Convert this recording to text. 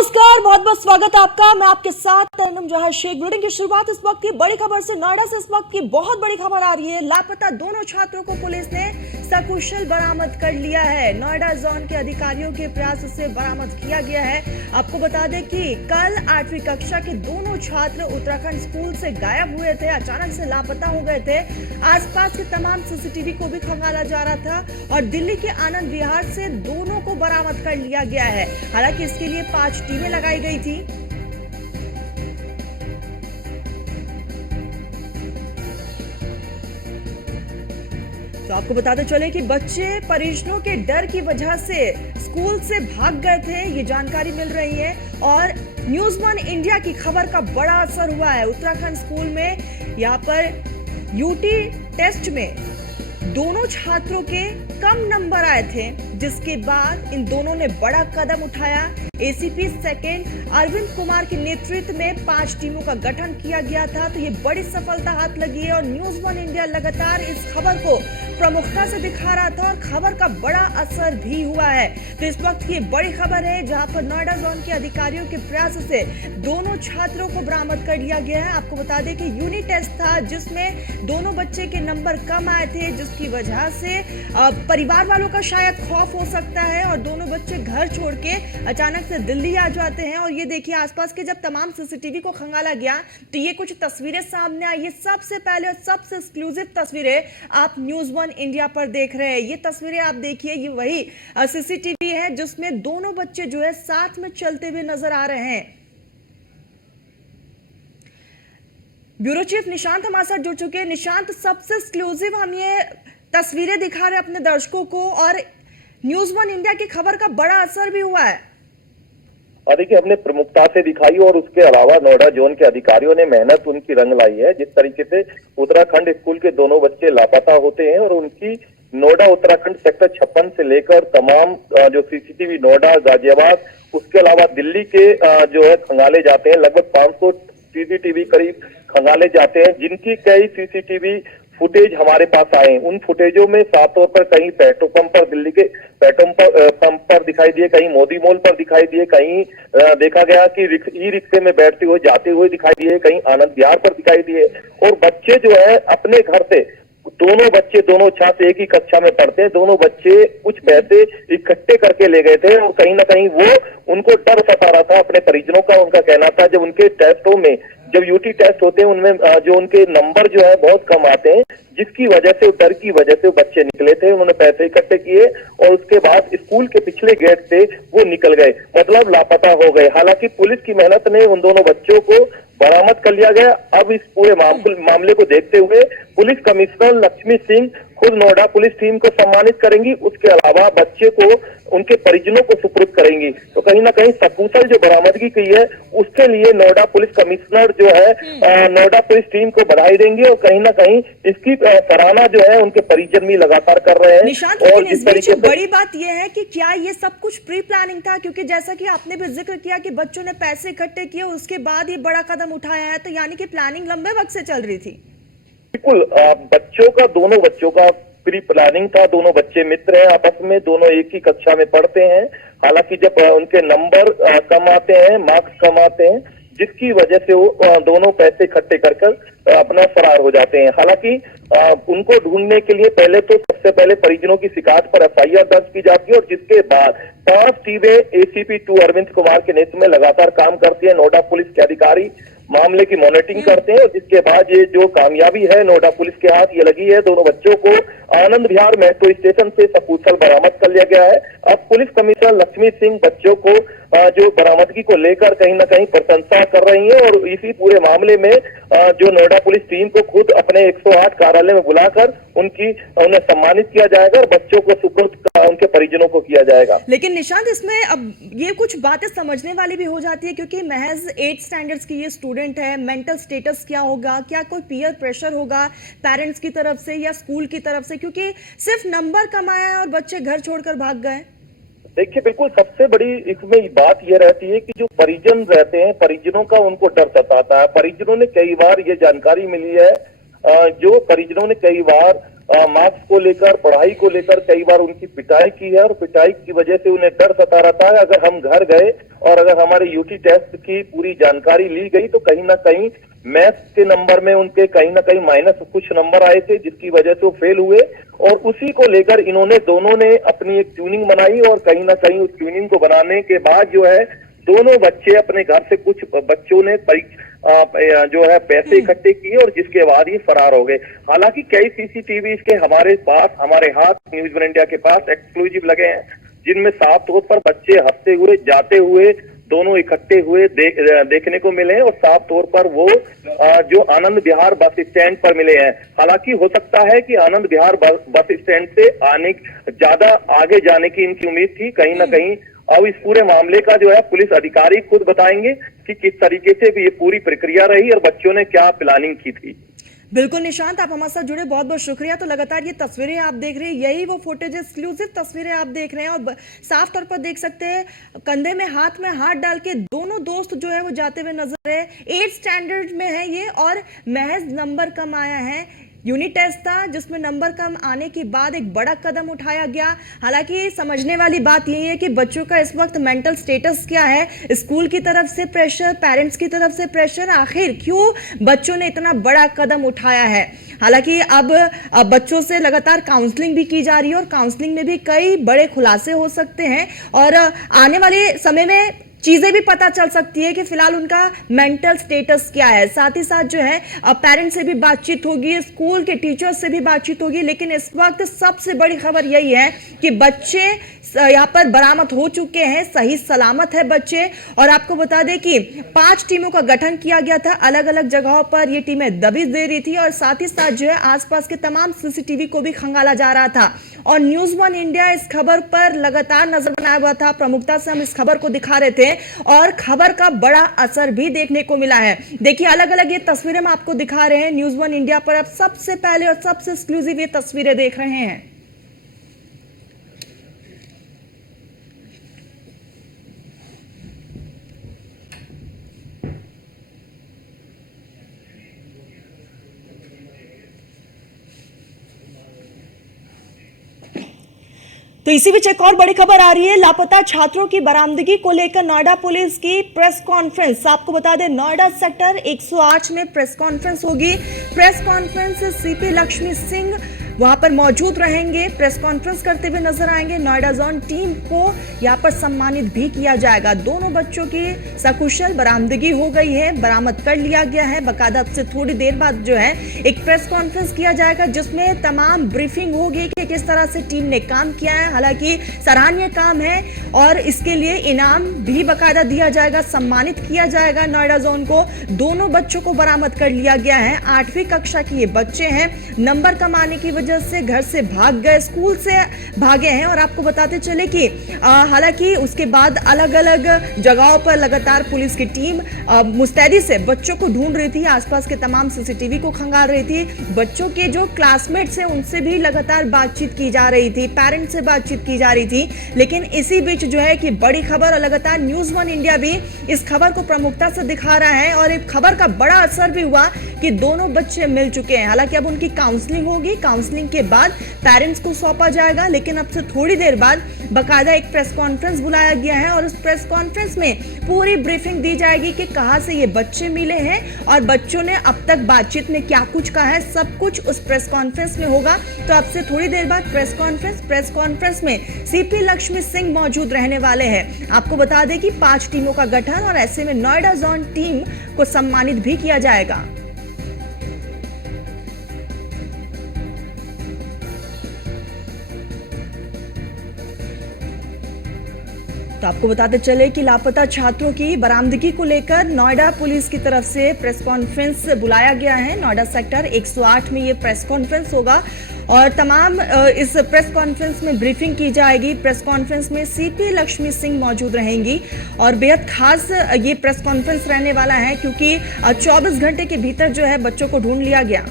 नमस्कार, बहुत बहुत स्वागत है आपका। मैं आपके साथ तरन्नुम जहां शेख। बुलेटिन की शुरुआत इस वक्त की बड़ी खबर से। नोएडा से इस वक्त की बहुत बड़ी खबर आ रही है। लापता दोनों छात्रों को पुलिस ने सकुशल बरामद कर लिया है। नोएडा जोन के अधिकारियों के प्रयास से बरामद किया गया है। आपको बता दें कि कल 8वीं कक्षा के दोनों छात्र उत्तराखंड स्कूल से गायब हुए थे, अचानक से लापता हो गए थे। आसपास के तमाम सीसीटीवी को भी खंगाला जा रहा था और दिल्ली के आनंद विहार से दोनों को बरामद कर लिया गया है। हालांकि इसके लिए 5 टीमें लगाई गई थी। तो आपको बताते चले कि बच्चे परिजनों के डर की वजह से स्कूल से भाग गए थे, ये जानकारी मिल रही है। और न्यूज़ 1 इंडिया की खबर का बड़ा असर हुआ है। उत्तराखंड स्कूल में यहाँ पर यूटी टेस्ट में दोनों छात्रों के कम नंबर आए थे, जिसके बाद इन दोनों ने बड़ा कदम उठाया। एसीपी सेकंड अरविंद कुमार के नेतृत्व में 5 टीमों का गठन किया गया था। तो ये बड़ी सफलता हाथ लगी है और न्यूज़ 1 इंडिया लगातार इस खबर को प्रमुखता से दिखा रहा था और खबर का बड़ा असर भी हुआ है। तो इस वक्त की बड़ी खबर है जहां पर नोएडा जोन के अधिकारियों के प्रयास से दोनों छात्रों को बरामद कर लिया गया है। आपको बता दें कि यूनिट टेस्ट था जिसमें दोनों बच्चे के नंबर कम आए थे, जिसकी वजह से परिवार वालों का शायद खौफ हो सकता है और दोनों बच्चे घर छोड़ के अचानक से दिल्ली आ जाते हैं। और ये देखिए, आसपास के जब तमाम सीसीटीवी को खंगाला गया तो ये कुछ तस्वीरें सामने आई। ये सबसे पहले और सबसे एक्सक्लूसिव तस्वीरें आप न्यूज़ 1 इंडिया पर देख रहे हैं। ये तस्वीरें आप देखिए, ये वही सीसीटीवी है जिसमें दोनों बच्चे जो है साथ में चलते हुए नजर आ रहे हैं। ब्यूरो चीफ निशांत हमारे साथ जुड़ चुके हैं। निशांत, सबसे एक्सक्लूसिव हम ये तस्वीरें दिखा रहे हैं अपने दर्शकों को और न्यूज़ 1 इंडिया की खबर का बड़ा असर भी हुआ है। देखिए, हमने प्रमुखता से दिखाई और उसके अलावा नोएडा जोन के अधिकारियों ने मेहनत उनकी रंग लाई है। जिस तरीके से उत्तराखंड स्कूल के दोनों बच्चे लापता होते हैं और उनकी नोएडा उत्तराखंड सेक्टर 56 से लेकर तमाम जो सीसीटीवी नोएडा, गाजियाबाद, उसके अलावा दिल्ली के जो है खंगाले जाते हैं। लगभग 500 सीसीटीवी करीब खंगाले जाते हैं, जिनकी कई सीसीटीवी फुटेज हमारे पास आए। उन फुटेजों में साफ तौर पर कहीं पेट्रोल पंप पर, दिल्ली के पेट्रोल पंप पर दिखाई दिए, कहीं मोदी मॉल पर दिखाई दिए, कहीं देखा गया कि ई रिक्शे में बैठते हुए जाते हुए दिखाई दिए, कहीं आनंद विहार पर दिखाई दिए। और बच्चे जो है अपने घर से, दोनों छात्र एक ही कक्षा में पढ़ते हैं, दोनों बच्चे कुछ पैसे इकट्ठे करके ले गए थे और कहीं ना कहीं वो उनको डर सता रहा था अपने परिजनों का। उनका कहना था जब उनके टेस्टों में, जब यूटी टेस्ट होते हैं उनमें जो उनके नंबर जो है बहुत कम आते हैं, जिसकी वजह से, डर की वजह से बच्चे निकले थे। उन्होंने पैसे इकट्ठे किए और उसके बाद स्कूल के पिछले गेट से वो निकल गए, मतलब लापता हो गए। हालांकि पुलिस की मेहनत ने उन दोनों बच्चों को बरामद कर लिया गया। अब इस पूरे मामले को देखते हुए पुलिस कमिश्नर लक्ष्मी सिंह खुद नोएडा पुलिस टीम को सम्मानित करेंगी, उसके अलावा बच्चे को उनके परिजनों को सुपुर्द करेंगी। तो कहीं ना कहीं सकुशल जो बरामदगी की है उसके लिए नोएडा पुलिस कमिश्नर जो है नोएडा पुलिस टीम को बधाई देंगे और कहीं ना कहीं इसकी सराहना जो है उनके परिजन भी लगातार कर रहे हैं। निशांत, और इस बीच बड़ी बात यह है कि क्या ये सब कुछ प्री प्लानिंग था? क्योंकि जैसा कि आपने भी जिक्र किया कि बच्चों ने पैसे इकट्ठे किए, उसके बाद ये बड़ा कदम उठाया है, तो यानी कि प्लानिंग लंबे वक्त से चल रही थी। बिल्कुल, दोनों बच्चों का प्री प्लानिंग था। दोनों बच्चे मित्र हैं आपस में, दोनों एक ही कक्षा में पढ़ते हैं। हालांकि जब उनके नंबर कम आते हैं, मार्क्स कम आते हैं, जिसकी वजह से वो दोनों पैसे इकट्ठे कर अपना फरार हो जाते हैं। हालांकि उनको ढूंढने के लिए सबसे पहले परिजनों की शिकायत पर एफआईआर दर्ज की जाती है और जिसके बाद 5 टीमें एसीपी 2 अरविंद कुमार के नेतृत्व में लगातार काम करती है। नोएडा पुलिस के अधिकारी मामले की मॉनिटरिंग करते हैं और जिसके बाद ये जो कामयाबी है नोएडा पुलिस के हाथ ये लगी है। दोनों बच्चों को आनंद विहार मेट्रो स्टेशन से सकुशल बरामद कर लिया गया है। अब पुलिस कमिश्नर लक्ष्मी सिंह बच्चों को जो बरामदगी को लेकर कहीं ना कहीं प्रशंसा कर रही है और इसी पूरे मामले में जो नोएडा पुलिस टीम को खुद अपने 108 कार्यालय में बुलाकर उन्हें सम्मानित किया जाएगा और बच्चों को सुपुर्द उनके परिजनों को किया जाएगा। लेकिन निशांत, इसमें अब ये कुछ बातें समझने वाली भी हो जाती है क्योंकि महज 8 स्टैंडर्ड्स की ये स्टूडेंट है। मेंटल स्टेटस क्या होगा, क्या कोई पीयर प्रेशर होगा पेरेंट्स की तरफ से या स्कूल की तरफ से, क्योंकि सिर्फ नंबर कम आया और बच्चे घर छोड़कर भाग गए। देखिए, बिल्कुल सबसे बड़ी इसमें बात यह रहती है कि जो परिजन रहते हैं, परिजनों का उनको डर सताता है। परिजनों ने कई बार ये जानकारी मिली है, जो परिजनों ने कई बार मार्क्स को लेकर, पढ़ाई को लेकर कई बार उनकी पिटाई की है और पिटाई की वजह से उन्हें डर सता रहता है। अगर हम घर गए और अगर हमारे यूटी टेस्ट की पूरी जानकारी ली गई तो कहीं ना कहीं मैथ्स के नंबर में उनके कहीं ना कहीं माइनस कुछ नंबर आए थे, जिसकी वजह से वो फेल हुए। और उसी को लेकर दोनों ने अपनी एक ट्यूनिंग बनाई और कहीं ना कहीं उस ट्यूनिंग को बनाने के बाद जो है दोनों बच्चे अपने घर से, कुछ बच्चों ने जो है पैसे इकट्ठे किए और जिसके बाद ये फरार हो गए। हालांकि कई सीसीटीवी के हमारे पास, हमारे हाथ न्यूज़ वन इंडिया के पास एक्सक्लूसिव लगे हैं, जिनमें साफ तौर पर बच्चे हंसते हुए, जाते हुए, दोनों इकट्ठे हुए देखने को मिले हैं और साफ तौर पर वो जो आनंद विहार बस स्टैंड पर मिले हैं। हालांकि हो सकता है कि आनंद विहार बस स्टैंड से आने ज्यादा आगे जाने की इनकी उम्मीद थी। कहीं ना कहीं अब इस पूरे मामले का जो है पुलिस अधिकारी खुद बताएंगे कि किस तरीके से भी ये पूरी प्रक्रिया रही और बच्चों ने क्या प्लानिंग की थी। बिल्कुल निशांत, आप हमारे साथ जुड़े, बहुत बहुत शुक्रिया। तो लगातार ये तस्वीरें आप देख रहे हैं, यही वो फुटेज, एक्सक्लूसिव तस्वीरें आप देख रहे हैं और साफ तौर पर देख सकते हैं कंधे में हाथ डाल के दोनों दोस्त जो है वो जाते हुए नजर है। 8th स्टैंडर्ड में है ये और महज नंबर कम आया है। यूनिट टेस्ट था जिसमें नंबर कम आने के बाद एक बड़ा कदम उठाया गया। हालांकि समझने वाली बात यही है कि बच्चों का इस वक्त मेंटल स्टेटस क्या है, स्कूल की तरफ से प्रेशर, पेरेंट्स की तरफ से प्रेशर, आखिर क्यों बच्चों ने इतना बड़ा कदम उठाया है। हालांकि अब बच्चों से लगातार काउंसलिंग भी की जा रही है और काउंसलिंग में भी कई बड़े खुलासे हो सकते हैं और आने वाले समय में चीजें भी पता चल सकती है कि फिलहाल उनका मेंटल स्टेटस क्या है। साथ ही साथ जो है पेरेंट्स से भी बातचीत होगी, स्कूल के टीचर्स से भी बातचीत होगी। लेकिन इस वक्त सबसे बड़ी खबर यही है कि बच्चे यहाँ पर बरामद हो चुके हैं, सही सलामत है बच्चे। और आपको बता दें कि 5 टीमों का गठन किया गया था, अलग अलग जगहों पर ये टीमें दबिश दे रही थी और साथ ही साथ जो है आसपास के तमाम सीसीटीवी को भी खंगाला जा रहा था। और न्यूज़ वन इंडिया इस खबर पर लगातार नजर बनाया हुआ था, प्रमुखता से हम इस खबर को दिखा रहे थे और खबर का बड़ा असर भी देखने को मिला है। देखिए अलग अलग ये तस्वीरें हम आपको दिखा रहे हैं न्यूज़ वन इंडिया पर। अब सबसे पहले और सबसे एक्सक्लूसिव ये तस्वीरें देख रहे हैं। तो इसी बीच एक और बड़ी खबर आ रही है, लापता छात्रों की बरामदगी को लेकर नोएडा पुलिस की प्रेस कॉन्फ्रेंस। आपको बता दें नोएडा सेक्टर 108 में प्रेस कॉन्फ्रेंस होगी। Press conference CP Lakshmi Singh वहां पर मौजूद रहेंगे, प्रेस कॉन्फ्रेंस करते हुए नजर आएंगे। नोएडा जोन टीम को यहां पर सम्मानित भी किया जाएगा। दोनों बच्चों की सकुशल बरामदगी हो गई है, बरामद कर लिया गया है। बकायदा से थोड़ी देर बाद जो है एक प्रेस कॉन्फ्रेंस किया जाएगा जिसमें तमाम ब्रीफिंग होगी कि किस तरह से टीम ने काम किया है। हालांकि सराहनीय काम है और इसके लिए इनाम भी बकायदा दिया जाएगा, सम्मानित किया जाएगा नोएडा जोन को। दोनों बच्चों को बरामद कर लिया गया है। 8वीं कक्षा के ये बच्चे हैं, नंबर कम आने की वजह से घर से भाग गए, स्कूल से भागे हैं। और आपको बताते चले कि हालांकि उसके बाद अलग अलग जगहों पर लगातार पुलिस की टीम मुस्तैदी से बच्चों को ढूंढ रही थी, आसपास के तमाम सीसीटीवी को खंगाल रही थी। बच्चों के जो क्लासमेट्स हैं उनसे भी लगातार बातचीत की जा रही थी, पेरेंट्स से बातचीत की जा रही थी। लेकिन इसी बीच जो है कि बड़ी खबर, लगातार न्यूज़ वन इंडिया भी इस खबर को प्रमुखता से दिखा रहा है और इस खबर का बड़ा असर भी हुआ कि दोनों बच्चे मिल चुके हैं। हालांकि अब उनकी काउंसलिंग होगी, काउंसलिंग के बाद पेरेंट्स को सौंपा जाएगा। लेकिन अब से थोड़ी देर बाद बकायदा एक प्रेस कॉन्फ्रेंस बुलाया गया है और उस प्रेस कॉन्फ्रेंस में पूरी ब्रीफिंग दी जाएगी कि कहां से ये बच्चे मिले हैं और बच्चों ने अब तक बातचीत में क्या कुछ कहा है। सब कुछ उस प्रेस कॉन्फ्रेंस में होगा। तो अब से थोड़ी देर बाद प्रेस कॉन्फ्रेंस में सीपी लक्ष्मी सिंह मौजूद रहने वाले हैं। आपको बता दें कि 5 टीमों का गठन और ऐसे में नोएडा जोन टीम को सम्मानित भी किया जाएगा। तो आपको बताते चले कि लापता छात्रों की बरामदगी को लेकर नोएडा पुलिस की तरफ से प्रेस कॉन्फ्रेंस बुलाया गया है। नोएडा सेक्टर 108 में ये प्रेस कॉन्फ्रेंस होगा और तमाम इस प्रेस कॉन्फ्रेंस में ब्रीफिंग की जाएगी। प्रेस कॉन्फ्रेंस में सीपी लक्ष्मी सिंह मौजूद रहेंगी और बेहद खास ये प्रेस कॉन्फ्रेंस रहने वाला है क्योंकि 24 घंटे के भीतर जो है बच्चों को ढूंढ लिया गया।